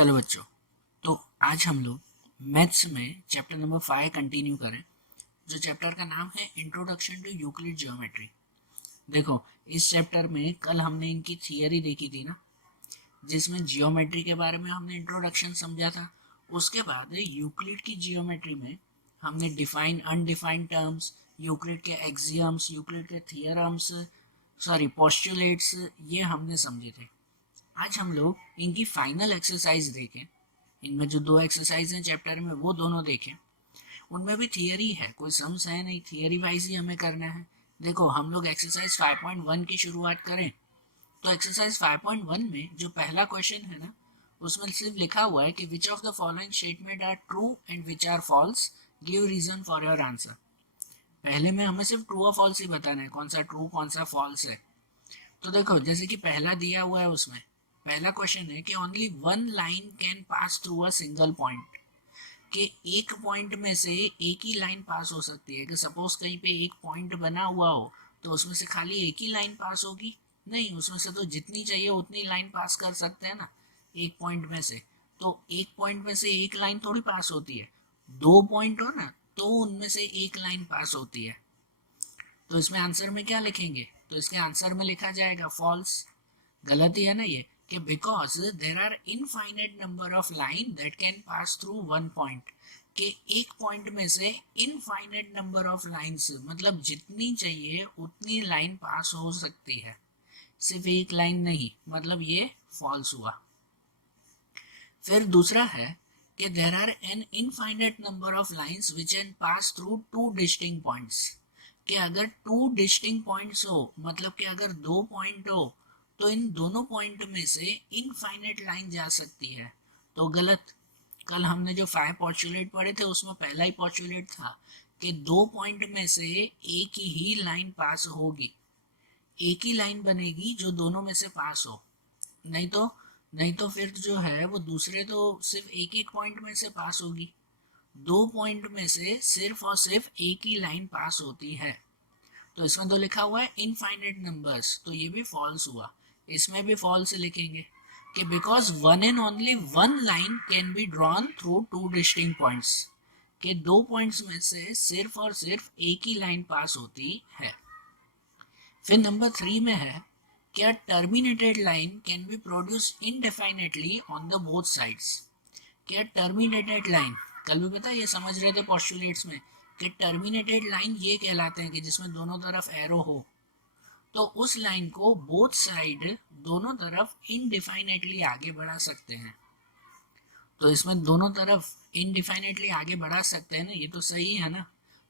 चलो बच्चों, तो आज हम लोग मैथ्स में चैप्टर नंबर 5 कंटिन्यू करें, जो चैप्टर का नाम है इंट्रोडक्शन टू यूक्लिड ज्योमेट्री। देखो, इस चैप्टर में कल हमने इनकी थियरी देखी थी ना, जिसमें जियोमेट्री के बारे में हमने इंट्रोडक्शन समझा था। उसके बाद यूक्लिड की जियोमेट्री में हमने डिफाइन अनडिफाइंड टर्म्स, यूक्लिड के एक्सियम्स, यूक्लिड के थियरम्स, पोस्टुलेट्स, ये हमने समझे थे। आज हम लोग इनकी फाइनल एक्सरसाइज देखें। इनमें जो दो एक्सरसाइज हैं चैप्टर में, वो दोनों देखें। उनमें भी थियरी है, कोई सम्स है नहीं, थियरी वाइज ही हमें करना है। देखो, हम लोग एक्सरसाइज 5.1 की शुरुआत करें तो एक्सरसाइज 5.1 में जो पहला क्वेश्चन है ना, उसमें सिर्फ लिखा हुआ है कि which of the following statement are true and which are false, give reason for your answer. पहले में हमें सिर्फ ट्रू और फॉल्स ही बताना है, कौन सा ट्रू कौन सा फॉल्स है। तो देखो, जैसे कि पहला दिया हुआ है, उसमें पहला क्वेश्चन है कि only one line can pass through a single point, कि एक पॉइंट में से एक ही लाइन पास हो सकती है। कि सपोज कहीं पे एक पॉइंट बना हुआ हो तो उसमें से खाली एक ही लाइन पास होगी? नहीं, उसमें से तो जितनी चाहिए उतनी लाइन पास कर सकते हैं ना एक पॉइंट में से। तो एक पॉइंट में से एक लाइन थोड़ी पास होती है, दो पॉइंट हो ना तो उनमें से एक लाइन पास होती है। तो इसमें आंसर में क्या लिखेंगे? तो इसके आंसर में लिखा जाएगा फॉल्स। गलत ही है ना ये, कि because there are infinite number of line that can pass through one point, कि एक पॉइंट में से इनफाइनाइट नंबर ऑफ लाइंस, मतलब जितनी चाहिए उतनी लाइन पास हो सकती है, सिर्फ एक लाइन नहीं, मतलब ये फॉल्स हुआ। फिर दूसरा है कि there are an infinite number of lines which can pass through two distinct points, कि अगर टू डिस्टिंक्ट पॉइंट्स हो, मतलब कि अगर दो पॉइंट हो तो इन दोनों पॉइंट में से इनफाइनाइट लाइन जा सकती है। तो गलत। कल हमने जो 5 पॉस्टुलेट पढ़े थे उसमें पहला ही पॉस्टुलेट था कि दो पॉइंट में से एक ही लाइन पास होगी, एक ही लाइन बनेगी जो दोनों में से पास हो। नहीं तो फिर जो है वो दूसरे तो सिर्फ एक एक पॉइंट में से पास होगी। दो पॉइंट में से सिर्फ और सिर्फ एक ही लाइन पास होती है। तो इसमें तो लिखा हुआ है इनफाइनाइट नंबर्स, तो ये भी फॉल्स हुआ। इसमें भी फॉल्स लिखेंगे कि because one and only one line can be drawn through two distinct points, के दो पॉइंट्स में से सिर्फ और सिर्फ एक ही लाइन पास होती है। फिर नंबर 3 में है क्या terminated line can be produce indefinitely on the both sides. क्या टर्मिनेटेड लाइन, कल भी पता ये समझ रहे थे पोस्टुलेट्स में कि टर्मिनेटेड लाइन ये कहलाते हैं कि जिसमें दोनों तरफ एरो हो, तो उस लाइन को बोथ साइड, दोनों तरफ इनडिफाइनेटली आगे बढ़ा सकते हैं। तो इसमें दोनों तरफ इनडिफाइनेटली आगे बढ़ा सकते हैं ना, ये तो सही है ना।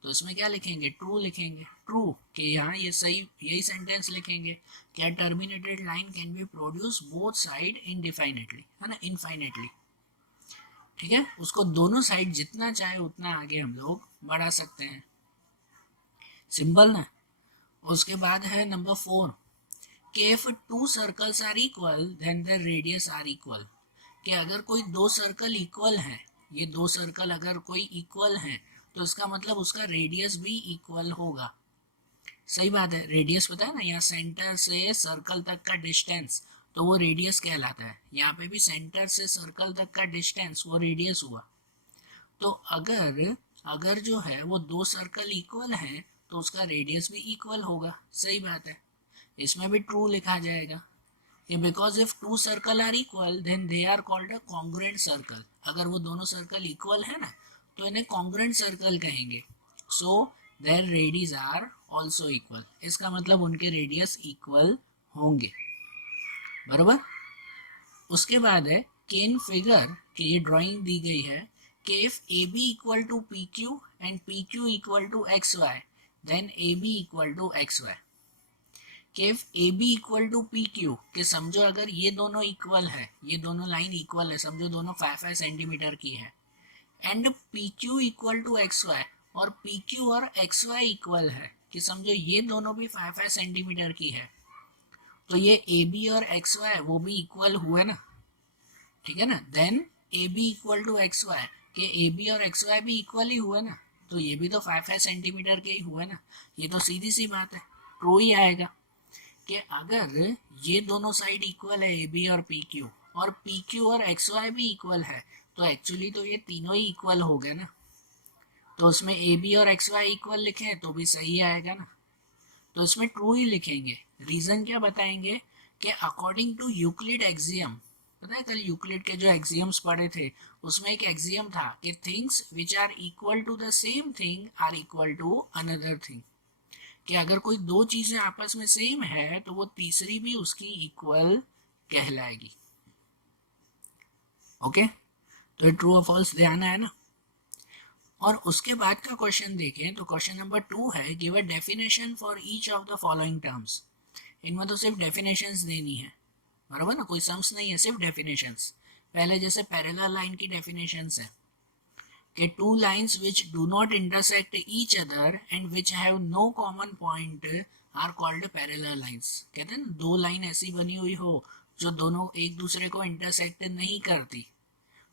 तो इसमें क्या लिखेंगे? ट्रू लिखेंगे। ट्रू, कि यहाँ ये सही, यही सेंटेंस लिखेंगे, क्या terminated line can be produce both side indefinitely, है ना, इनफाइनेटली। ठीक है, उसको दोनों साइड जितना चाहे उतना आगे हम लोग बढ़ा सकते हैं। सिंपल ना। उसके बाद है नंबर 4 कि if two circles are equal then the radius are equal, कि अगर कोई दो सर्कल इक्वल है, ये दो सर्कल अगर कोई इक्वल है तो इसका मतलब उसका रेडियस भी इक्वल होगा। सही बात है, रेडियस पता है ना, यहाँ सेंटर से सर्कल तक का डिस्टेंस, तो वो रेडियस कहलाता है। यहाँ पे भी सेंटर से सर्कल तक का डिस्टेंस वो रेडियस हुआ। तो अगर अगर जो है वो दो सर्कल इक्वल है तो उसका रेडियस भी इक्वल होगा। सही बात है, इसमें भी ट्रू लिखा जाएगा कि because if two circle are equal then they are called a congruent circle. अगर वो दोनों सर्कल इक्वल है ना तो इन्हें कॉन्ग्रुएंट सर्कल कहेंगे। So their radius are also equal, इसका मतलब उनके रेडियस इक्वल होंगे। बराबर। उसके बाद है कि इन फिगर, कि ये ड्राइंग दी गई है कि if A B equal to P Q and P Q equal to X Y then A B equal to X Y. कि if A B equal to P Q, कि समझो अगर ये दोनों इक्वल है, ये दोनों लाइन इक्वल है, समझो दोनों 5 सेंटीमीटर की है, and P Q equal to X Y, और पी क्यू और एक्स वाई इक्वल है, कि समझो ये दोनों भी 5 सेंटीमीटर की है, तो ये ए बी और एक्स वाई वो भी इक्वल हुए ना। ठीक है ना, then A B equal to X Y, के ए बी और एक्स वाई भी इक्वल ही हुए ना, तो ये भी तो 5 सेंटीमीटर के ही हुए ना। ये तो सीधी सी बात है, ट्रू ही आएगा। कि अगर ये दोनों साइड इक्वल है ए बी और पी क्यू, और पी क्यू और एक्स वाई भी इक्वल है, तो एक्चुअली तो ये तीनों ही इक्वल हो गए ना, तो उसमें ए बी और एक्स वाई इक्वल लिखे तो भी सही आएगा ना, तो इसमें ट्रू ही लिखेंगे। रीजन क्या बताएंगे कि अकॉर्डिंग टू यूक्लिड एक्सियम, पता है कल यूक्लिड के जो एक्सियम्स पढ़े थे उसमें एक एक्सियम था कि things which are equal to the same thing are equal to another thing, कि अगर कोई दो चीजें आपस में सेम है तो वो तीसरी भी उसकी इक्वल कहलाएगी। ओके, तो ये ट्रू और फॉल्स ध्यान है ना। और उसके बाद का क्वेश्चन देखें तो क्वेश्चन नंबर 2 है, give a definition for each of the following terms. इनमें तो सिर्फ डेफिनेशंस देनी है, बराबर ना, कोई सम्स नहीं है, सिर्फ डेफिनेशंस। पहले जैसे पैरेलल लाइन की डेफिनेशंस है कि two lines which do not intersect each other and which have no common point are called parallel lines. कहते हैं ना, दो लाइन ऐसी बनी हुई हो जो दोनों एक दूसरे को इंटरसेक्ट नहीं करती,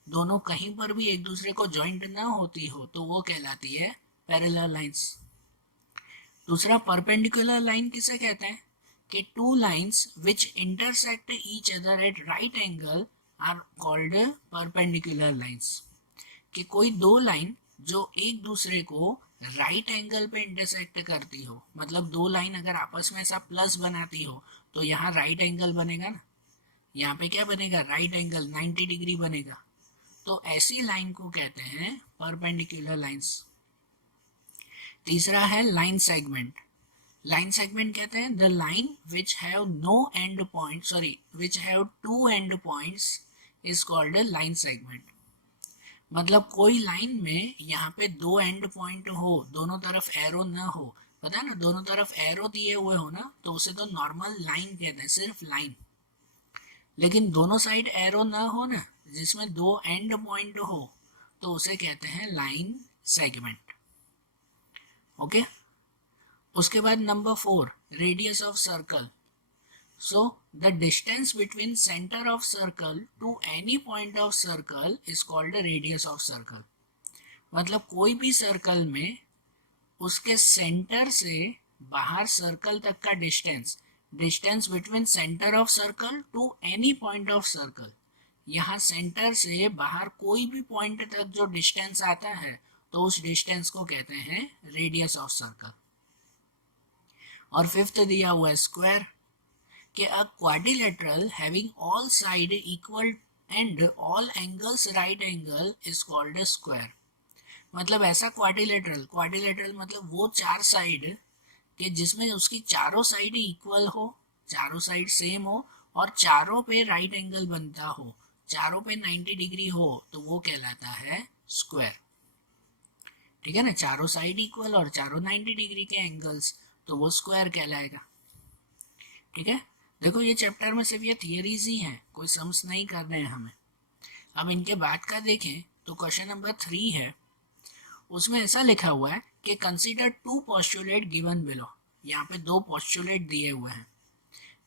दोनों कहीं पर भी एक दूसरे को जॉइंट ना होती हो, तो वो कहलाती है पैरेलल लाइंस। दूसरा परपेंडिकुलर लाइन किसे कहते हैं कि two lines which intersect each other at right angle are called perpendicular lines, कि कोई दो लाइन जो एक दूसरे को राइट एंगल पे इंटरसेक्ट करती हो, मतलब दो लाइन अगर आपस में ऐसा प्लस बनाती हो तो यहाँ राइट एंगल बनेगा ना, यहाँ पे क्या बनेगा, राइट एंगल 90 डिग्री बनेगा, तो ऐसी लाइन को कहते हैं परपेंडिकुलर लाइंस। तीसरा है लाइन सेगमेंट। लाइन सेगमेंट कहते हैं the line which have no end point, sorry which have two end points is called line segment. मतलब कोई लाइन में यहाँ पे दो एंड पॉइंट हो, दोनों तरफ एरो ना हो, पता है ना, दोनों तरफ एरो दिए हुए हो ना, तो उसे तो नॉर्मल लाइन कहते हैं, सिर्फ लाइन। लेकिन दोनों साइड एरो ना हो ना, जिसमें दो एंड पॉइंट हो, तो उसे कहते हैं लाइन सेगमेंट। ओके, उसके बाद number 4, radius of circle. So the distance between centre of circle to any point of circle is called radius of circle. मतलब कोई भी सर्कल में उसके सेंटर से बाहर सर्कल तक का distance, distance between centre of circle to any point of circle, यहाँ सेंटर से बाहर कोई भी पॉइंट तक जो डिस्टेंस आता है तो उस डिस्टेंस को कहते हैं रेडियस ऑफ सर्कल। और फिफ्थ दिया हुआ है स्क्वायर, कि अ quadrilateral having all side equal and all angles right angle is called square. मतलब ऐसा क्वाड्रिलेटरल, क्वाड्रिलेटरल मतलब वो चार साइड कि जिसमें उसकी चारों साइड इक्वल हो, चारों साइड सेम हो और चारों पे राइट एंगल बनता हो, चारों पे 90 डिग्री हो, तो वो कहलाता है स्क्वायर। ठीक है ना, चारों साइड इक्वल और चारों 90 डिग्री के एंगल्स, तो वो स्क्वायर कहलाएगा। ठीक है, देखो ये चैप्टर में सिर्फ ये थियरीज ही हैं, कोई सम्स नहीं करने हैं हमें। अब इनके बाद का देखें तो क्वेश्चन नंबर 3 है, उसमें ऐसा लिखा हुआ है कि consider two postulate given below. यहाँ पे दो पोस्टुलेट दिए हुए हैं।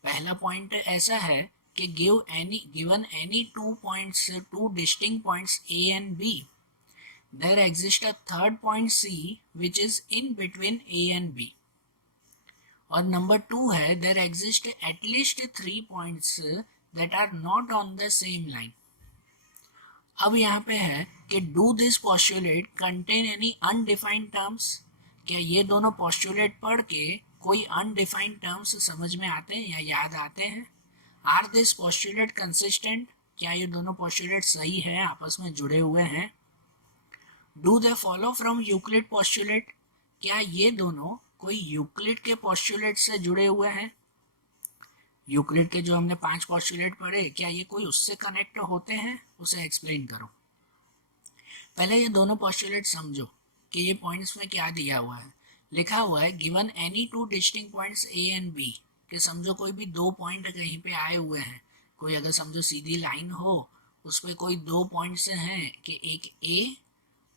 पहला पॉइंट ऐसा है कि given any two points, two distinct points A and B, there exist a third point C which is in between A and B. और नंबर 2 है there exist at least 3 points that are not on the same line. अब यहाँ पे है कि do this postulate contain any undefined terms. क्या ये दोनों पोस्टुलेट पढ़ के कोई अनडिफाइंड टर्म्स समझ में आते हैं या याद आते हैं? आर दिस पोस्टुलेट कंसिस्टेंट, क्या ये दोनों पोस्टुलेट सही है, आपस में जुड़े हुए हैं? Do they follow from Euclid postulate, क्या ये दोनों कोई यूक्लिड के पोस्टुलेट से जुड़े हुए हैं? यूक्लिड के जो हमने 5 पोस्टुलेट पढ़े, क्या ये कोई उससे कनेक्ट होते हैं? उसे एक्सप्लेन करो। पहले ये दोनों पोस्टुलेट समझो कि ये पॉइंट्स में क्या दिया हुआ है। लिखा हुआ है given any two distinct points A and B, कि समझो कोई भी दो पॉइंट कहीं पे आए हुए हैं, कोई अगर समझो सीधी लाइन हो, उस पर कोई दो पॉइंट्स हैं कि एक ए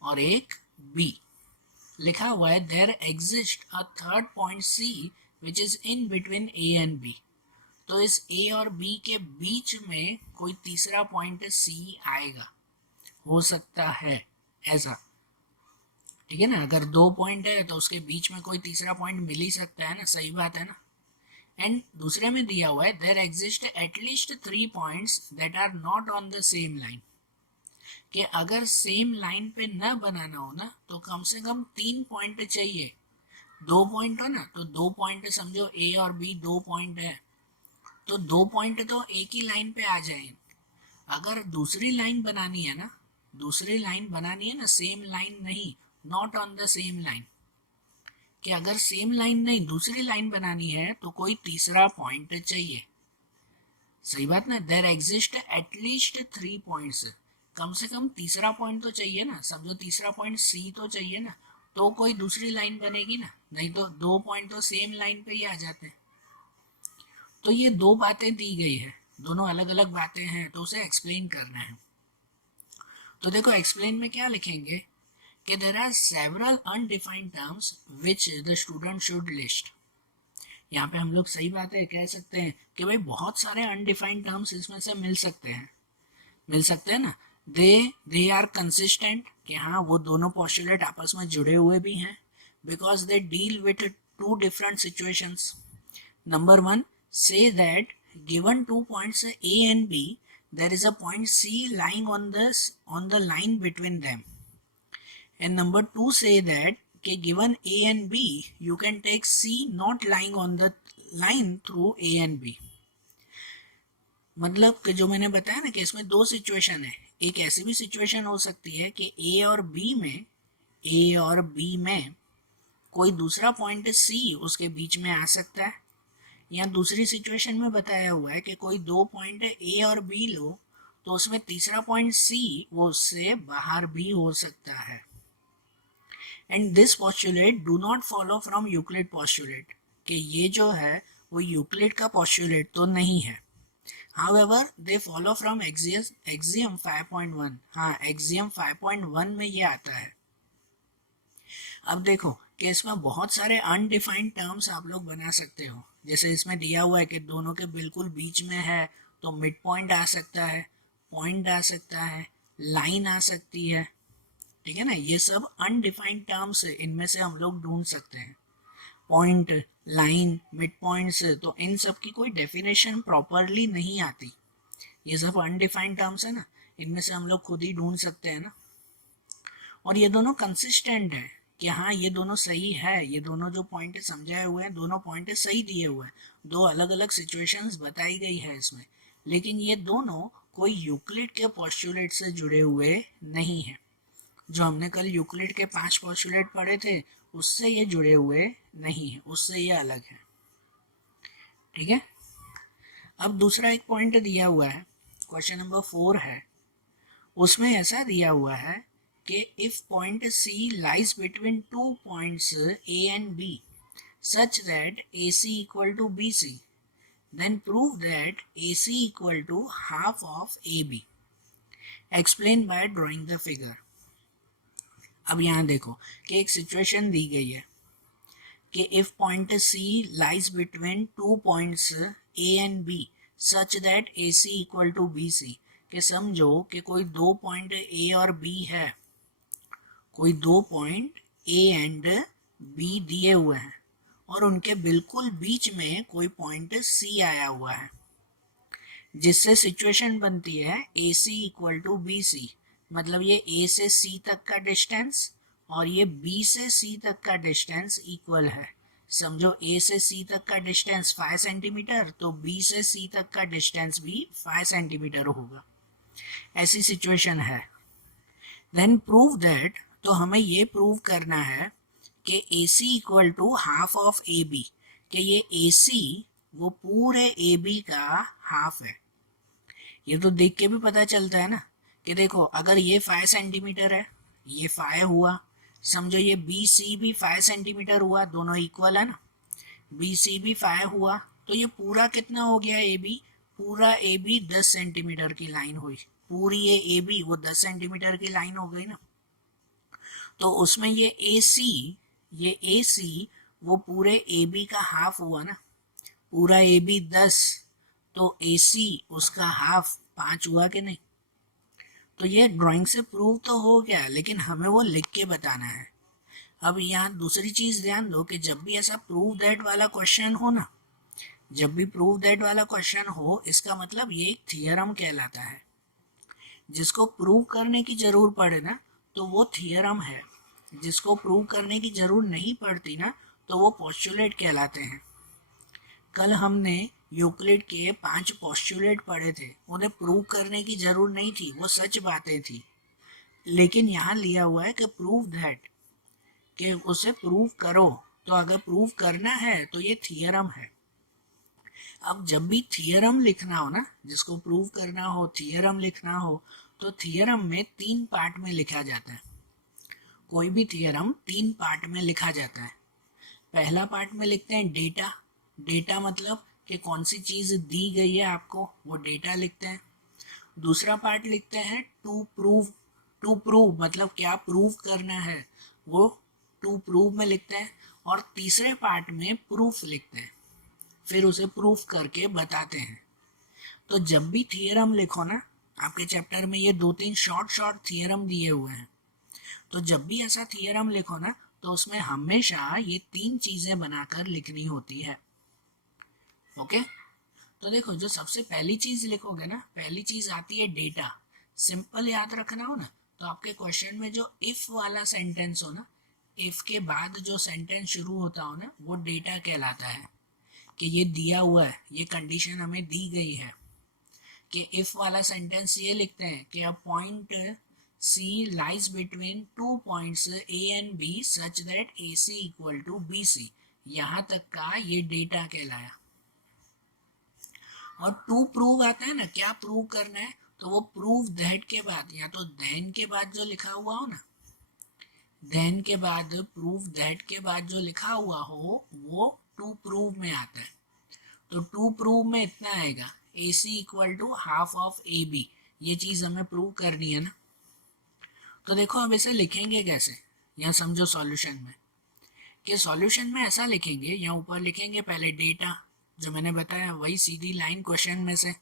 और एक बी। लिखा हुआ है there exist a third point C which is in between A and B. तो इस ए और बी के बीच में कोई तीसरा पॉइंट सी आएगा, हो सकता है ऐसा। ठीक है ना, अगर दो पॉइंट है तो उसके बीच में कोई तीसरा पॉइंट मिल ही सकता है ना, सही बात है ना। एंड दूसरे में दिया हुआ है there exist at least 3 points that are not on the same line, कि अगर सेम लाइन पे न बनाना हो ना तो कम से कम 3 पॉइंट चाहिए। 2 पॉइंट हो ना तो 2 पॉइंट समझो, ए और बी 2 पॉइंट है तो 2 पॉइंट तो एक ही लाइन पे आ जाए। अगर दूसरी लाइन बनानी है ना, दूसरी लाइन बनानी है ना, सेम लाइन नहीं, not on the same line, कि अगर सेम लाइन नहीं दूसरी लाइन बनानी है तो कोई तीसरा पॉइंट चाहिए। सही बात ना, देयर एग्जिस्ट एटलीस्ट 3 पॉइंट्स, कम से कम तीसरा पॉइंट तो चाहिए ना, समझो तीसरा पॉइंट सी तो चाहिए ना, तो कोई दूसरी लाइन बनेगी ना, नहीं तो 2 पॉइंट तो सेम लाइन पे ही आ जाते हैं। तो ये 2 बातें दी गई है, दोनों अलग अलग बातें हैं तो उसे एक्सप्लेन करना है। तो देखो एक्सप्लेन में क्या लिखेंगे कि there are several undefined terms which the student should list. यहाँ पे हम लोग सही बात है कह सकते हैं कि भाई बहुत सारे अनडिफाइंड टर्म्स इसमें से मिल सकते हैं ना। दे आर कंसिस्टेंट, कि हाँ वो दोनों पोस्टुलेट आपस में जुड़े हुए भी हैं, because they deal with 2 different situations. Number 1, say that given 2 points A and B, there is a point C lying on the line between them. And number 2, say that given A and B, you can take C not lying on the line through A and B. मतलब कि जो मैंने बताया ना कि इसमें 2 situation है। एक ऐसी भी सिचुएशन हो सकती है कि ए और बी में कोई दूसरा पॉइंट सी उसके बीच में आ सकता है, या दूसरी सिचुएशन में बताया हुआ है कि कोई 2 पॉइंट ए और बी लो तो उसमें तीसरा पॉइंट सी वो उससे बाहर भी हो सकता है। And this postulate do not follow from Euclid postulate, कि ये जो है वो यूक्लिड का पोस्टुलेट तो नहीं है। However they follow from axiom 5.1, हाँ एक्सियम 5.1 में ये आता है। अब देखो कि इसमें बहुत सारे अनडिफाइंड टर्म्स आप लोग बना सकते हो, जैसे इसमें दिया हुआ है कि दोनों के बिल्कुल बीच में है तो मिड पॉइंट आ सकता है, पॉइंट आ सकता है, लाइन आ सकती है, ठीक है ना। ये सब अनडिफाइंड टर्म्स है, इनमें से हम लोग ढूंढ सकते हैं। पॉइंट, लाइन, मिड पॉइंट्स, तो इन सब की कोई डेफिनेशन प्रॉपरली नहीं आती, ये सब अनडिफाइंड टर्म्स है ना, इनमें से हम लोग खुद ही ढूंढ सकते हैं ना। और ये दोनों कंसिस्टेंट है कि हाँ ये दोनों सही है, ये दोनों जो पॉइंट समझाए हुए हैं दोनों पॉइंट सही दिए हुए हैं, 2 अलग अलग सिचुएशंस बताई गई है इसमें, लेकिन ये दोनों कोई यूक्लिड के पोस्टुलेट से जुड़े हुए नहीं है। जो हमने कल यूक्लिड के 5 पोस्टुलेट पढ़े थे उससे ये जुड़े हुए नहीं है, उससे ये अलग है, ठीक है। अब दूसरा एक पॉइंट दिया हुआ है, क्वेश्चन नंबर 4 है, उसमें ऐसा दिया हुआ है कि if point C lies between 2 points A and B such that AC equal to BC, then prove that AC equal to half of AB. Explain by drawing the figure. अब यहाँ देखो कि एक सिचुएशन दी गई है कि if point C lies between 2 points A and B such that AC equal to BC, कि समझो कि कोई 2 पॉइंट A और B है, कोई 2 पॉइंट ए एंड बी दिए हुए हैं और उनके बिल्कुल बीच में कोई पॉइंट सी आया हुआ है, जिससे सिचुएशन बनती है ए सी इक्वल टू बी सी। मतलब ये ए से सी तक का डिस्टेंस और ये बी से सी तक का डिस्टेंस इक्वल है। समझो ए से सी तक का डिस्टेंस 5 सेंटीमीटर तो बी से सी तक का डिस्टेंस भी 5 सेंटीमीटर होगा, ऐसी सिचुएशन है। देन प्रूव दैट, तो हमें ये प्रूव करना है कि A C equal to half of A B, कि ये ए सी वो पूरे ए बी का हाफ है। ये तो देख के भी पता चलता है ना कि देखो अगर ये 5 सेंटीमीटर है, ये 5 हुआ, समझो ये बी सी भी 5 सेंटीमीटर हुआ, दोनों इक्वल है ना, बी सी भी 5 हुआ, तो ये पूरा कितना हो गया ए बी, पूरा ए बी 10 सेंटीमीटर की लाइन हुई, पूरी ये ए बी वो 10 सेंटीमीटर की लाइन हो गई ना। तो उसमें ये ए सी वो पूरे ए बी का हाफ हुआ ना, पूरा ए बी 10 तो ए सी उसका हाफ 5 हुआ कि नहीं। तो ये ड्राइंग से प्रूव तो हो गया, लेकिन हमें वो लिख के बताना है। अब यहाँ दूसरी चीज़ ध्यान दो कि जब भी ऐसा प्रूव दैट वाला क्वेश्चन हो ना, जब भी प्रूव दैट वाला क्वेश्चन हो, इसका मतलब ये एक थियरम कहलाता है। जिसको प्रूव करने की जरूर पड़े ना तो वो थियरम है, जिसको प्रूव करने की जरूर नहीं पड़ती ना तो वो पोस्टुलेट कहलाते हैं। कल हमने यूक्लिड के 5 पोस्टुलेट पढ़े थे, उन्हें प्रूव करने की जरूर नहीं थी, वो सच बातें थी। लेकिन यहाँ लिया हुआ है कि प्रूव दैट, कि उसे प्रूव करो। तो अगर प्रूव करना है तो ये थियरम है। अब जब भी थियरम लिखना हो ना, जिसको प्रूव करना हो, थियरम लिखना हो, तो थियरम में 3 पार्ट में लिखा जाता है। कोई भी थियरम 3 पार्ट में लिखा जाता है। पहला पार्ट में लिखते हैं डेटा। डेटा मतलब कि कौन सी चीज़ दी गई है आपको, वो डेटा लिखते हैं। दूसरा पार्ट लिखते हैं टू प्रूव। टू प्रूव मतलब क्या प्रूव करना है, वो टू प्रूव में लिखते हैं। और तीसरे पार्ट में प्रूफ लिखते हैं, फिर उसे प्रूफ करके बताते हैं। तो जब भी थियरम लिखो ना, आपके चैप्टर में ये 2-3 शॉर्ट शॉर्ट थियरम दिए हुए हैं, तो जब भी ऐसा थियरम लिखो ना तो उसमें हमेशा ये 3 चीजें बनाकर लिखनी होती है। ओके, तो देखो जो सबसे पहली चीज लिखोगे ना, पहली चीज आती है डेटा। सिंपल याद रखना हो ना, तो आपके क्वेश्चन में जो इफ वाला सेंटेंस हो ना, इफ के बाद जो सेंटेंस शुरू होता हो ना, वो डेटा कहलाता है। कि ये दिया हुआ है, ये कंडीशन हमें दी गई है। कि इफ वाला सेंटेंस ये लिखते हैं कि a point C lies between 2 points A and B such that A C equal to B C. यहाँ तक का ये डेटा कहलाया। और टू प्रूव आता है ना, क्या प्रूव करना है, तो वो प्रूव दैट के बाद या तो देन के बाद जो लिखा हुआ हो ना, देन के बाद प्रूव दैट के बाद जो लिखा हुआ हो वो टू प्रूव में आता है। तो टू प्रूव में इतना आएगा, A C equal to half of A B. ये चीज़ हमें प्रूव करनी है ना। तो देखो अब इसे लिखेंगे कैसे, यहाँ समझो सॉल्यूशन में। कि सॉल्यूशन में ऐसा लिखेंगे, यहाँ ऊपर लिखेंगे पहले डेटा, जो मैंने बताया वही सीधी लाइन क्वेश्चन में से।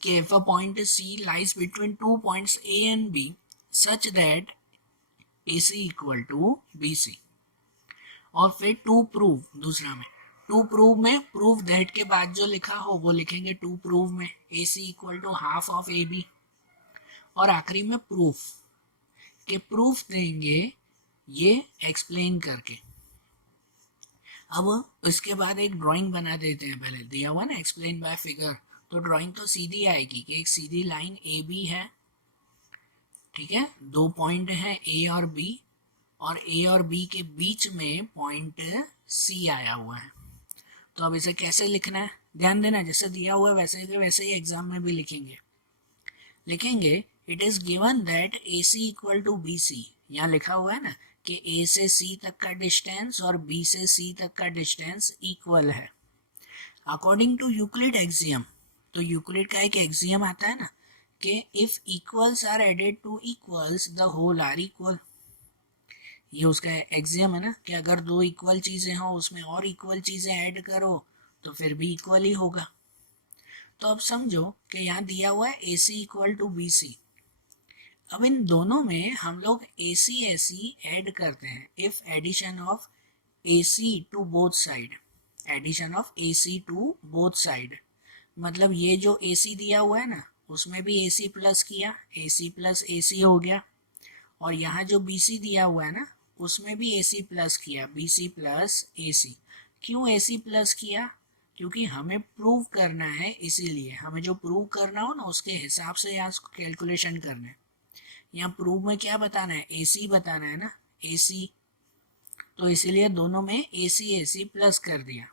कि if a point C lies between 2 points A and B such that AC equal to BC। और फिर टू प्रूव, दूसरा में टू प्रूव में प्रूव दैट के बाद जो लिखा हो वो लिखेंगे टू प्रूव में, A C equal to half of A B. और आखिरी में प्रूफ, के प्रूफ देंगे ये एक्सप्लेन करके। अब इसके बाद एक ड्राइंग बना देते हैं, पहले दिया हुआ ना एक्सप्लेन बाय फिगर, तो ड्राइंग तो सीधी आएगी कि एक सीधी लाइन ए बी है, ठीक है, 2 पॉइंट है ए और बी, और ए और बी के बीच में पॉइंट सी आया हुआ है। तो अब इसे कैसे लिखना है, ध्यान देना, जैसे दिया हुआ है वैसे के वैसे ही एग्जाम में भी लिखेंगे। It is given that A C equal to B C. यहाँ लिखा हुआ है ना कि ए से सी तक का डिस्टेंस और बी से सी तक का डिस्टेंस इक्वल है अकॉर्डिंग टू यूक्लिड एक्सियम। तो यूक्लिड का एक एक्सियम आता है ना कि if equals are added to equals the whole are equal. ये उसका एक्सियम है ना कि अगर 2 इक्वल चीज़ें हों उसमें और इक्वल चीज़ें ऐड करो तो फिर भी इक्वल ही होगा। तो अब समझो कि यहाँ दिया हुआ है ए सी इक्वल टू बी सी। अब इन दोनों में हम लोग ए सी ऐड करते हैं। If addition of A C to both side, addition of A C to both side, मतलब ये जो ए सी दिया हुआ है ना उसमें भी ए सी प्लस किया, ए सी प्लस ए सी हो गया। और यहाँ जो बी सी दिया हुआ है ना उसमें भी ए सी प्लस किया, बी सी प्लस ए सी। क्यों ए सी प्लस किया, क्योंकि हमें प्रूव करना है, इसीलिए हमें जो प्रूव करना हो ना उसके हिसाब से यहाँ कैलकुलेशन करना है। यहाँ प्रूव में क्या बताना है, ए सी बताना है ना, ए सी। तो इसीलिए दोनों में ए सी प्लस कर दिया।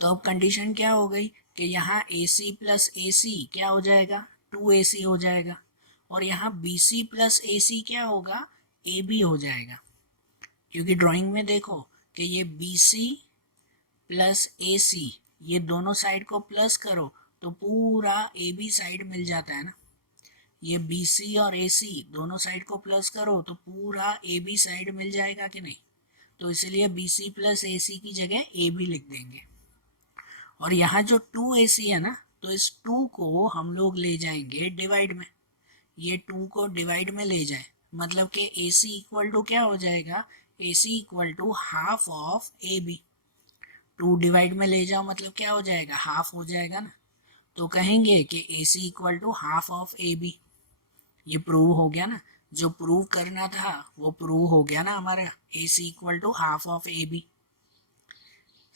तो अब कंडीशन क्या हो गई कि यहाँ ए सी प्लस ए सी क्या हो जाएगा, 2AC हो जाएगा। और यहाँ बी सी प्लस ए सी क्या होगा, ए बी हो जाएगा। क्योंकि ड्राइंग में देखो कि ये बी सी प्लस ए सी, ये दोनों साइड को प्लस करो तो पूरा ए बी साइड मिल जाता है ना। ये बी सी और ए सी दोनों साइड को प्लस करो तो पूरा ए बी साइड मिल जाएगा कि नहीं। तो इसलिए बी सी प्लस ए सी की जगह ए बी लिख देंगे। और यहाँ जो 2AC है ना, तो इस 2 को हम लोग ले जाएंगे डिवाइड में। ये 2 को डिवाइड में ले जाए मतलब कि AC इक्वल टू क्या हो जाएगा, AC equal to half of AB। 2 divide में ले जाओ मतलब क्या हो जाएगा, हाफ हो जाएगा ना। तो कहेंगे कि A C equal to half of A B. ये प्रूव हो गया ना, जो प्रूव करना था वो प्रूव हो गया ना हमारा, A C equal to half of A B.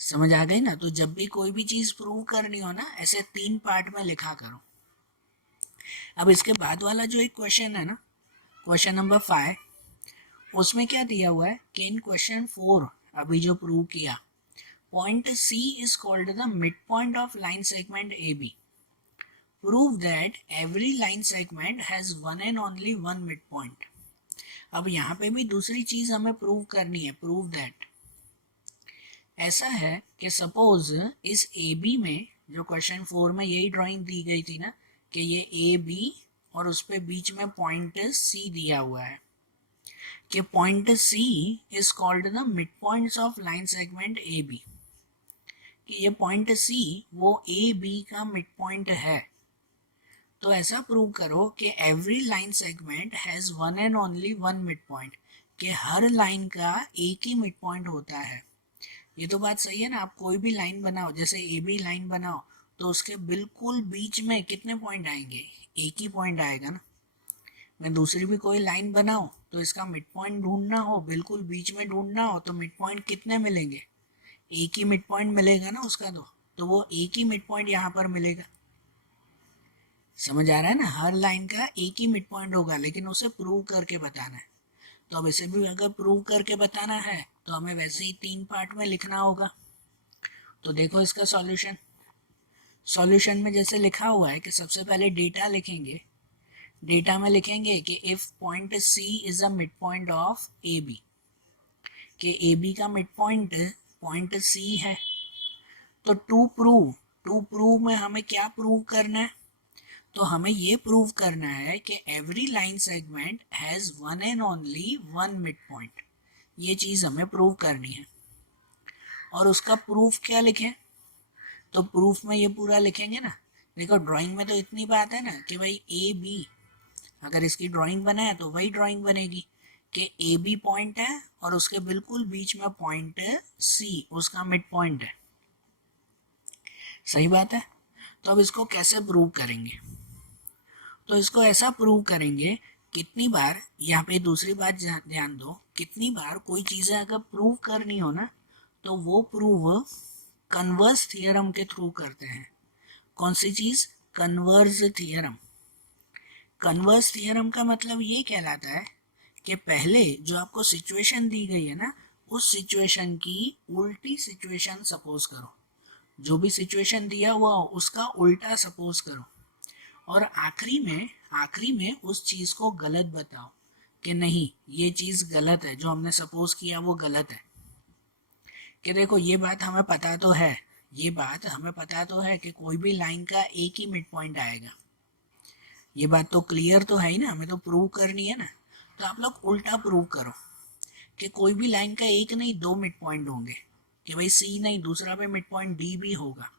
समझ आ गई ना। तो जब भी कोई भी चीज प्रूव करनी हो ना, ऐसे 3 पार्ट में लिखा करो। अब इसके बाद वाला जो एक क्वेश्चन है ना, क्वेश्चन नंबर 5, उसमें क्या दिया हुआ है कि इन क्वेश्चन 4 अभी जो प्रूव किया, point C is called the mid point of line segment A B. Prove that every line segment has one and only one mid point. अब यहाँ पे भी दूसरी चीज हमें प्रूव करनी है, प्रूव दैट। ऐसा है कि सपोज इस ए बी में, जो क्वेश्चन 4 में यही ड्राइंग दी गई थी ना, कि ये ए बी और उस पे बीच में पॉइंट सी दिया हुआ है, कि point C is called the mid points of line segment A B, कि ये पॉइंट सी वो ए बी का मिड पॉइंट है। तो ऐसा प्रूव करो कि every line segment has one and only one mid point, कि हर लाइन का एक ही मिड पॉइंट होता है। ये तो बात सही है ना। आप कोई भी लाइन बनाओ, जैसे ए बी लाइन बनाओ, तो उसके बिल्कुल बीच में कितने पॉइंट आएंगे, एक ही पॉइंट आएगा ना। मैं दूसरी भी कोई लाइन बनाऊं तो इसका मिड पॉइंट ढूंढना हो, बिल्कुल बीच में ढूंढना हो, तो मिड पॉइंट कितने मिलेंगे, एक ही मिड पॉइंट मिलेगा ना उसका। तो वो एक ही मिड पॉइंट यहाँ पर मिलेगा। समझ आ रहा है ना, हर लाइन का एक ही मिड पॉइंट होगा, लेकिन उसे प्रूव करके बताना है। तो अब इसे भी अगर प्रूव करके बताना है तो हमें वैसे ही 3 पार्ट में लिखना होगा। तो देखो इसका सॉल्यूशन। सॉल्यूशन में जैसे लिखा हुआ है कि सबसे पहले डेटा लिखेंगे। डेटा में लिखेंगे कि if point C is a mid point of A B, कि ए बी का मिड पॉइंट पॉइंट सी है। तो टू प्रूव में हमें क्या प्रूव करना है, तो हमें ये प्रूव करना है कि every line segment has one and only one mid point. ये चीज हमें प्रूव करनी है। और उसका प्रूफ क्या लिखें, तो प्रूफ में ये पूरा लिखेंगे ना। देखो ड्राइंग में तो इतनी बात है ना कि भाई ए बी, अगर इसकी ड्राइंग बनाए तो वही ड्राइंग बनेगी कि ए बी पॉइंट है और उसके बिल्कुल बीच में पॉइंट सी उसका मिड पॉइंट है। सही बात है। तो अब इसको कैसे प्रूव करेंगे, तो इसको ऐसा प्रूव करेंगे, कितनी बार, यहाँ पे दूसरी बात ध्यान दो, कितनी बार कोई चीज़ें अगर प्रूव करनी हो ना, तो वो प्रूव कन्वर्स थियरम के थ्रू करते हैं। कौन सी चीज़, कन्वर्स थियरम। कन्वर्स थियरम का मतलब ये कहलाता है कि पहले जो आपको सिचुएशन दी गई है ना, उस सिचुएशन की उल्टी सिचुएशन सपोज करो। जो भी सिचुएशन दिया हुआ हो उसका उल्टा सपोज करो, और आखिरी में उस चीज़ को गलत बताओ कि नहीं ये चीज़ गलत है, जो हमने सपोज किया वो गलत है। कि देखो ये बात हमें पता तो है, ये बात हमें पता तो है कि कोई भी लाइन का एक ही मिड पॉइंट आएगा। ये बात तो क्लियर तो है ही ना, हमें तो प्रूव करनी है ना। तो आप लोग उल्टा प्रूव करो कि कोई भी लाइन का एक नहीं 2 मिड पॉइंट होंगे, कि भाई सी नहीं दूसरा पे मिड पॉइंट डी भी होगा।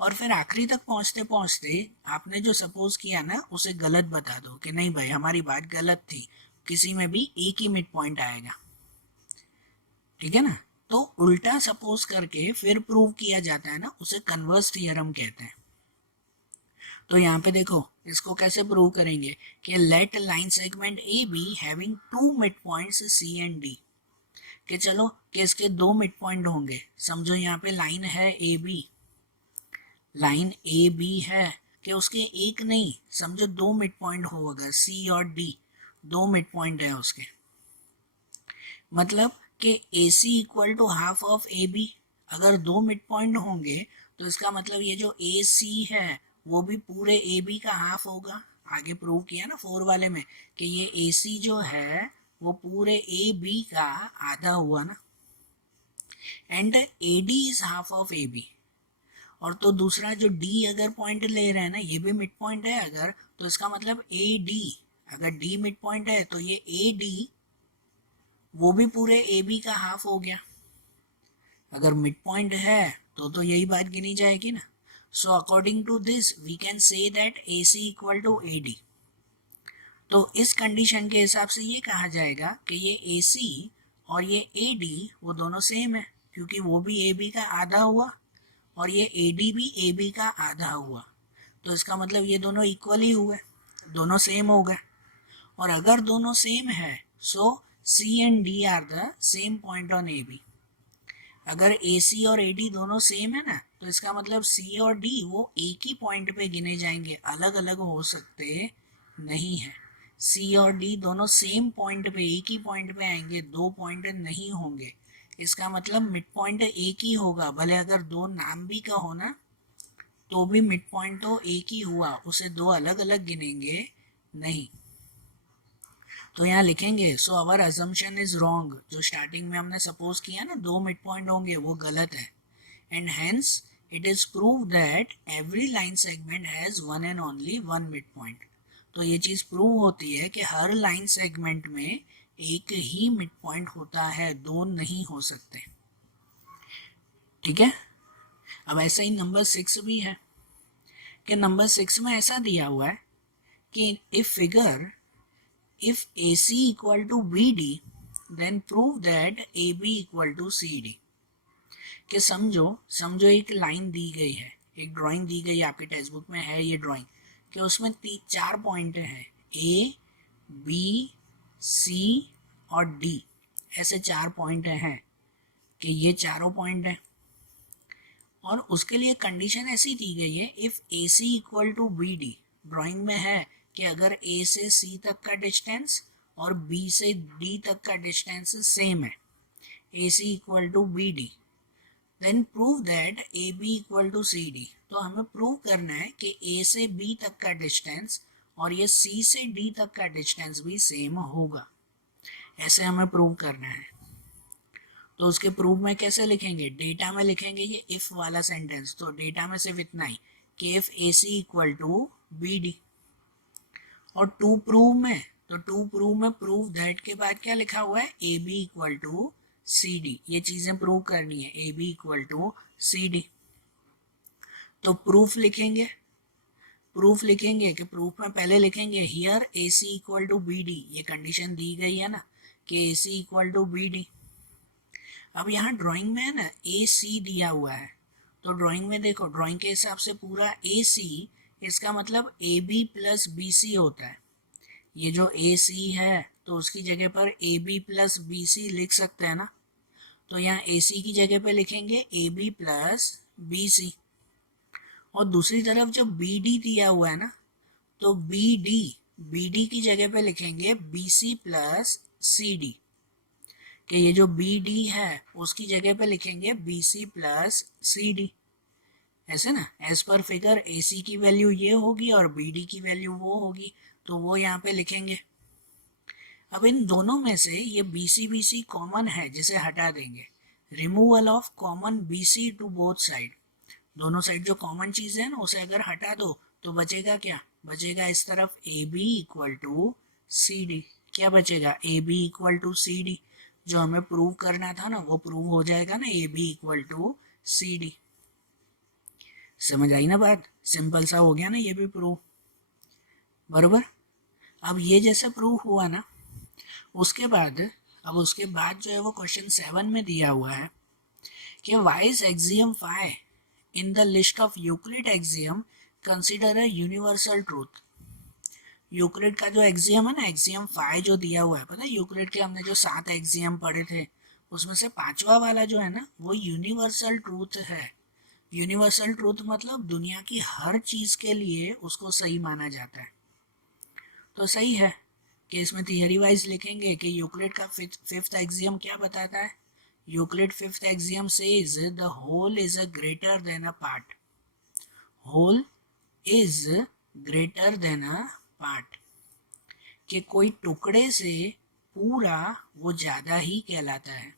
और फिर आखिरी तक पहुंचते पहुंचते आपने जो सपोज किया ना उसे गलत बता दो कि नहीं भाई हमारी बात गलत थी, किसी में भी एक ही मिड पॉइंट आएगा। ठीक है ना। तो उल्टा सपोज करके फिर प्रूव किया जाता है ना, उसे कन्वर्स थियरम कहते हैं। तो यहाँ पे देखो इसको कैसे प्रूव करेंगे कि let line segment A B having 2 mid points C and D, कि चलो कि इसके 2 मिड पॉइंट होंगे। समझो यहाँ पे लाइन है A B, line A B है, कि उसके एक नहीं समझो 2 मिड पॉइंट हो, अगर सी और डी 2 मिड पॉइंट है उसके, मतलब कि A C equal to half of A B. अगर 2 मिड पॉइंट होंगे तो इसका मतलब ये जो ए सी है वो भी पूरे ए बी का हाफ होगा। आगे प्रूव किया ना 4 वाले में कि ये ए सी जो है वो पूरे ए बी का आधा हुआ ना, and A D is half of A B. और तो दूसरा जो डी अगर पॉइंट ले रहे हैं ना, ये भी मिड पॉइंट है अगर, तो इसका मतलब ए डी, अगर डी मिड पॉइंट है तो ये ए डी वो भी पूरे ए बी का हाफ हो गया। अगर मिड पॉइंट है तो यही बात गिनी जाएगी ना। So according to this we can say that A C equal to A D. तो इस कंडीशन के हिसाब से ये कहा जाएगा कि ये ए सी और ये ए डी वो दोनों सेम है, क्योंकि वो भी ए बी का आधा हुआ और ये ए डी भी ए बी का आधा हुआ, तो इसका मतलब ये दोनों इक्वल ही हुए, दोनों सेम हो गए। और अगर दोनों सेम है so C and D are the same point on A B. अगर ए सी और ए डी दोनों सेम है ना, तो इसका मतलब सी और डी वो एक ही पॉइंट पे गिने जाएंगे, अलग अलग हो सकते नहीं है। सी और डी दोनों सेम पॉइंट पे, एक ही पॉइंट पे आएंगे, दो पॉइंट नहीं होंगे। इसका मतलब मिड पॉइंट एक ही होगा, भले अगर दो नाम भी का हो ना तो भी मिड पॉइंट तो एक ही हुआ, उसे दो अलग अलग गिनेंगे नहीं। तो यहाँ लिखेंगे सो अवर अजम्पशन इज रॉन्ग, जो स्टार्टिंग में हमने सपोज किया ना दो मिड पॉइंट होंगे वो गलत है। And hence it is prove that every line segment has one and only one mid point. तो ये चीज़ प्रूव होती है कि हर लाइन सेगमेंट में एक ही मिड पॉइंट होता है, दो नहीं हो सकते। ठीक है। अब ऐसा ही नंबर 6 भी है कि नंबर 6 में ऐसा दिया हुआ है कि if figure if AC equal to BD then prove that AB equal to CD। कि समझो एक लाइन दी गई है, एक ड्राइंग दी गई है, आपके टेक्स्ट बुक में है ये ड्राइंग, कि उसमें चार पॉइंट हैं A, B, C और D, ऐसे चार पॉइंट हैं कि ये चारों पॉइंट हैं। और उसके लिए कंडीशन ऐसी दी गई है if AC equal to BD, drawing में है कि अगर A से C तक का डिस्टेंस और B से D तक का डिस्टेंस सेम है, AC equal to BD, then prove that AB equal to CD। तो हमें प्रूव करना है कि A से B तक का डिस्टेंस और ये C से D तक का डिस्टेंस भी सेम होगा, ऐसे हमें प्रूव करना है। तो उसके प्रूफ में कैसे लिखेंगे, डेटा में लिखेंगे ये इफ वाला सेंटेंस, तो डेटा में सिर्फ इतना ही कि if AC equal to BD। और टू प्रूव में, तो टू प्रूव में प्रूव दैट के बाद क्या लिखा हुआ है AB इक्वल टू CD, ये चीजें प्रूव करनी है AB इक्वल टू CD। तो प्रूफ लिखेंगे कि प्रूफ में पहले लिखेंगे here AC equal to BD, ये कंडीशन दी गई है ना कि AC इक्वल टू BD। अब यहाँ ड्राइंग में है ना AC दिया हुआ है, तो ड्राइंग में देखो, ड्राइंग के हिसाब से पूरा AC, इसका मतलब AB प्लस BC होता है। ये जो AC है तो उसकी जगह पर AB प्लस BC लिख सकते हैं ना, तो यहाँ AC की जगह पे लिखेंगे AB प्लस BC। और दूसरी तरफ जब BD दिया हुआ है ना, तो BD की जगह पे लिखेंगे BC प्लस CD, कि ये जो BD है उसकी जगह पे लिखेंगे BC प्लस CD, ऐसे ना। एज पर फिगर AC की वैल्यू ये होगी और BD की वैल्यू वो होगी, तो वो यहाँ पे लिखेंगे। अब इन दोनों में से ये BC कॉमन है, जिसे हटा देंगे, removal of common BC to both side, दोनों साइड जो कॉमन चीज़ है ना उसे अगर हटा दो तो बचेगा क्या, बचेगा इस तरफ AB इक्वल टू CD। क्या बचेगा, AB इक्वल टू CD, जो हमें प्रूव करना था ना वो प्रूव हो जाएगा ना, AB इक्वल टू CD। समझ आई ना बात, सिंपल सा हो गया ना ये भी प्रूव, बरोबर। अब ये जैसे प्रूव हुआ ना, उसके बाद जो है वो क्वेश्चन 7 में दिया हुआ है कि why is axiom five in the list of Euclid axiom consider a universal truth. Euclid का जो एक्सियम है ना, एक्सियम फाई जो दिया हुआ है, पता है यूक्लिड के हमने जो 7 एक्सियम पढ़े थे उसमें से 5वां वाला जो है ना वो यूनिवर्सल ट्रूथ है। यूनिवर्सल ट्रूथ मतलब दुनिया की हर चीज़ के लिए उसको सही माना जाता है। तो सही है कि इसमें थियरी वाइज लिखेंगे कि यूक्लिड का फिफ्थ एक्सियम क्या बताता है, Euclid fifth axiom says the whole is a greater than a part, whole is greater than a part, कि कोई टुकड़े से पूरा वो ज़्यादा ही कहलाता है।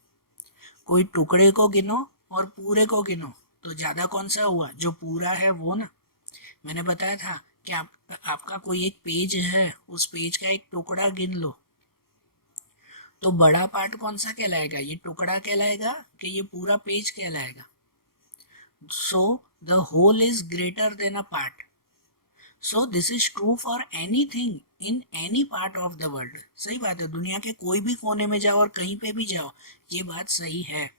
कोई टुकड़े को गिनो और पूरे को गिनो तो ज़्यादा कौन सा हुआ, जो पूरा है वो ना। मैंने बताया था कि आपका कोई एक पेज है, उस पेज का एक टुकड़ा गिन लो तो बड़ा पार्ट कौन सा कहलाएगा, ये टुकड़ा कहलाएगा कि ये पूरा पेज कहलाएगा। So the whole is greater than a part, so this is true for anything in any part of the world. सही बात है, दुनिया के कोई भी कोने में जाओ और कहीं पे भी जाओ ये बात सही है।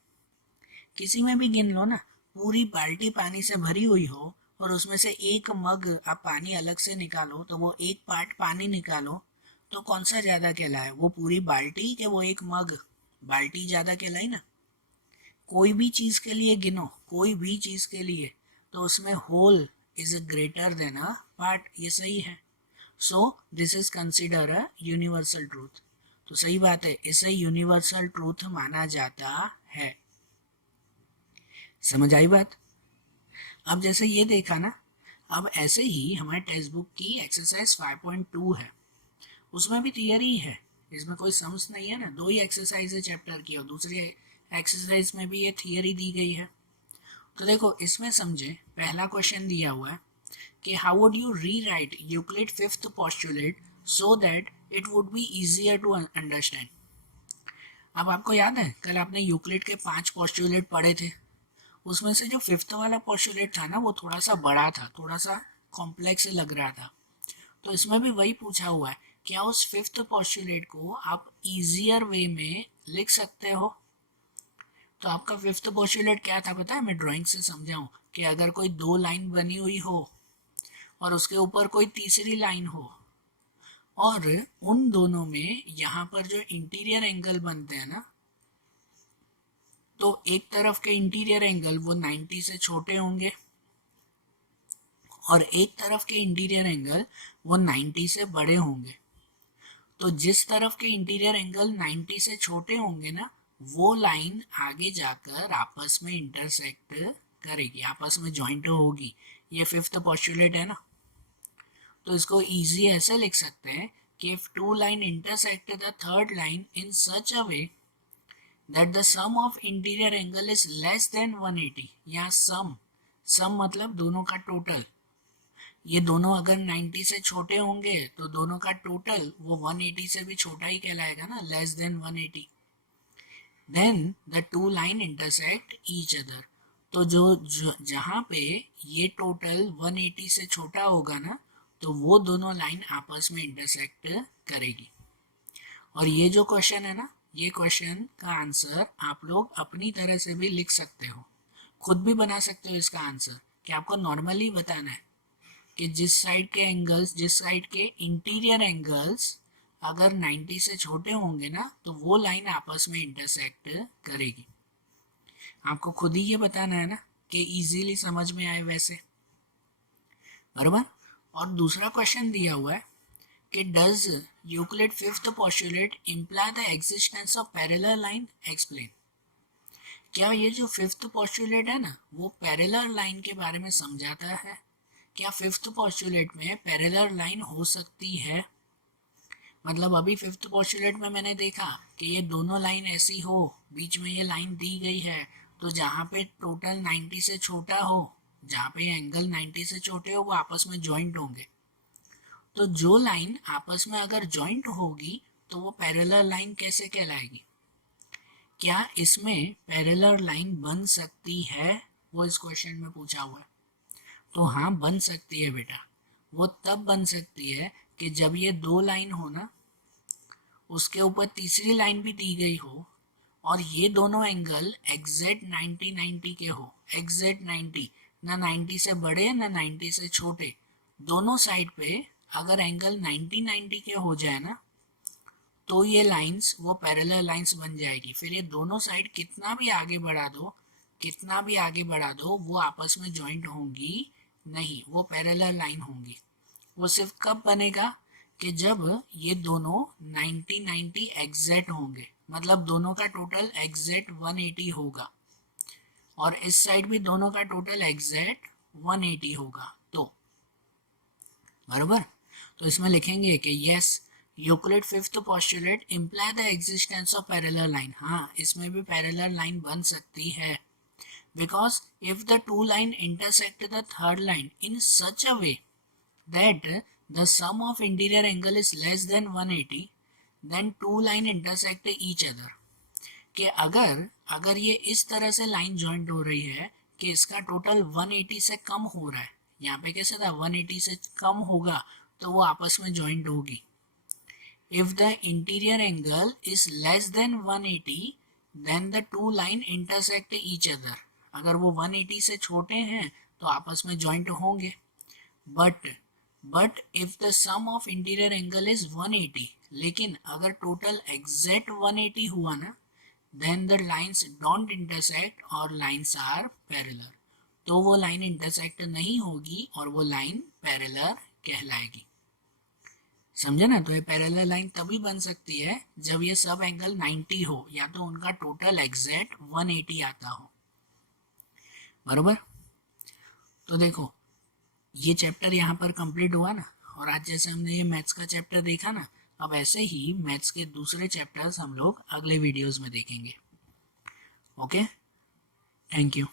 किसी में भी गिन लो ना, पूरी बाल्टी पानी से भरी हुई हो और उसमें से एक मग आप पानी अलग से निकालो, तो वो एक पार्ट पानी निकालो, तो कौन सा ज़्यादा कहलाए, वो पूरी बाल्टी के वो एक मग? बाल्टी ज़्यादा कहलाई ना। कोई भी चीज़ के लिए गिनो, कोई भी चीज़ के लिए, तो उसमें whole is greater than a part, ये सही है। So this is consider a universal truth. तो सही बात है, इसे यूनिवर्सल ट्रूथ माना जाता है। समझ आई बात? अब जैसे ये देखा ना, अब ऐसे ही हमारे टेक्स्ट बुक की एक्सरसाइज 5.2 है, उसमें भी थियरी है, इसमें कोई सम्स नहीं है ना, 2 ही एक्सरसाइज है चैप्टर की और दूसरी एक्सरसाइज में भी ये थियरी दी गई है। तो देखो इसमें समझे, पहला क्वेश्चन दिया हुआ है कि how would you rewrite Euclid fifth postulate so that it would be easier to understand. अब आपको याद है कल आपने यूक्लिड के 5 पोस्टुलेट पढ़े थे, उसमें से जो फिफ्थ वाला पोस्टुलेट था ना, वो थोड़ा सा बड़ा था, थोड़ा सा कॉम्प्लेक्स लग रहा था। तो इसमें भी वही पूछा हुआ है, क्या उस फिफ्थ पोस्टुलेट को आप इजियर वे में लिख सकते हो? तो आपका फिफ्थ पोस्टुलेट क्या था पता है, मैं ड्राइंग से समझाऊं कि अगर कोई 2 लाइन बनी हुई हो और उसके ऊपर कोई तीसरी लाइन हो और उन दोनों में यहाँ पर जो इंटीरियर एंगल बनते हैं ना, तो एक तरफ के इंटीरियर एंगल वो 90 से छोटे होंगे और एक तरफ के इंटीरियर एंगल वो 90 से बड़े होंगे। तो जिस तरफ के इंटीरियर एंगल 90 से छोटे होंगे ना, वो लाइन आगे जाकर आपस में इंटरसेक्ट करेगी, आपस में ज्वाइंट होगी। ये फिफ्थ पोस्टुलेट है ना। तो इसको इजी ऐसे लिख सकते हैं कि if two line intersect the third line in such a way that the sum of interior angle is less than 180। यहाँ सम मतलब दोनों का टोटल, ये दोनों अगर 90 से छोटे होंगे तो दोनों का टोटल वो 180 से भी छोटा ही कहलाएगा ना, less than 180। Then the two line intersect each other. तो जो जहाँ पे ये टोटल 180 से छोटा होगा ना, तो वो दोनों लाइन आपस में इंटरसेक्ट करेगी। और ये जो क्वेश्चन है ना, ये क्वेश्चन का आंसर आप लोग अपनी तरह से भी लिख सकते हो, खुद भी बना सकते हो इसका आंसर, कि आपको नॉर्मली बताना है कि जिस साइड के एंगल्स, जिस साइड के इंटीरियर एंगल्स अगर 90 से छोटे होंगे ना, तो वो लाइन आपस में इंटरसेक्ट करेगी। आपको खुद ही ये बताना है ना कि इजीली समझ में आए वैसे, बराबर। और दूसरा क्वेश्चन दिया हुआ है कि does Euclid fifth postulate imply the existence of parallel line, explain. क्या ये जो फिफ्थ पोस्टुलेट है ना, वो पैरेलल लाइन के बारे में समझाता है? क्या फिफ्थ पोस्टुलेट में पैरेलल लाइन हो सकती है? मतलब अभी फिफ्थ पोस्टुलेट में मैंने देखा कि ये दोनों लाइन ऐसी हो, बीच में ये लाइन दी गई है, तो जहाँ पे टोटल 90 से छोटा हो, जहाँ पे एंगल 90 से छोटे हो, वो आपस में जॉइंट होंगे। तो जो लाइन आपस में अगर जॉइंट होगी तो वो पैरेलल लाइन कैसे कहलाएगी? क्या इसमें पैरेलल लाइन बन सकती है, वो इस क्वेश्चन में पूछा हुआ है। तो हाँ, बन सकती है बेटा। वो तब बन सकती है कि जब ये 2 लाइन हो ना, उसके ऊपर तीसरी लाइन भी दी गई हो और ये दोनों एंगल एग्जैक्ट 90 के हो, एग्जैक्ट 90, ना 90 से बड़े ना 90 से छोटे, दोनों साइड पे अगर एंगल 90 के हो जाए ना, तो ये लाइंस वो पैरेलल लाइंस बन जाएगी। फिर ये दोनों साइड कितना भी आगे बढ़ा दो, कितना भी आगे बढ़ा दो, वो आपस में जॉइंट होंगी नहीं, वो पैरेलल लाइन होंगी। वो सिर्फ कब बनेगा कि जब ये दोनों 90 एग्जैक्ट होंगे, मतलब दोनों का टोटल एग्जैक्ट 180 होगा और इस साइड भी दोनों का टोटल एग्जैक्ट 180 होगा, तो बराबर। तो इसमें लिखेंगे कि yes, Euclid fifth postulate imply the existence of parallel line. हाँ, इसमें भी पैरेलल लाइन बन सकती है, because if the two line intersect the third line in such a way that the sum of interior angle is less than 180, then two line intersect each other। कि अगर ये इस तरह से लाइन जॉइंट हो रही है कि इसका टोटल 180 से कम हो रहा है, यहाँ पे कैसे था 180 से कम होगा तो वो आपस में जॉइंट होगी। If the interior angle is less than 180 then the two line intersect each other, अगर वो 180 से छोटे हैं तो आपस में ज्वाइंट होंगे। But if the sum of interior angle is 180, लेकिन अगर टोटल एग्जैक्ट 180 हुआ ना, then the lines don't intersect और लाइन्स आर पैरेलल, तो वो लाइन इंटरसेक्ट नहीं होगी और वो लाइन पैरेलल कहलाएगी। समझे ना? तो ये पैरेलल लाइन तभी बन सकती है जब ये सब एंगल 90 हो या तो उनका टोटल एग्जैक्ट 180 आता हो। बरोबर? तो देखो ये चैप्टर यहाँ पर कंप्लीट हुआ ना, और आज जैसे हमने ये मैथ्स का चैप्टर देखा ना, अब ऐसे ही मैथ्स के दूसरे चैप्टर्स हम लोग अगले वीडियोस में देखेंगे। Okay, thank you.